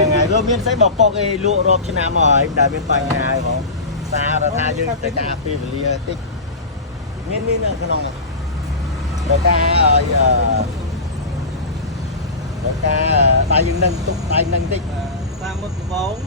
ยังไงรวมมินใส่บอกปอกไอ้ลวกรอบชนะหมอยได้เป็นปัญหาของซาเราทายืนแต่กาปีเรียติ๊กมินเนอะขนมเรากาเรากาตายยืนนั่งตุ๊กตายนั่งติ๊ก ta một bóng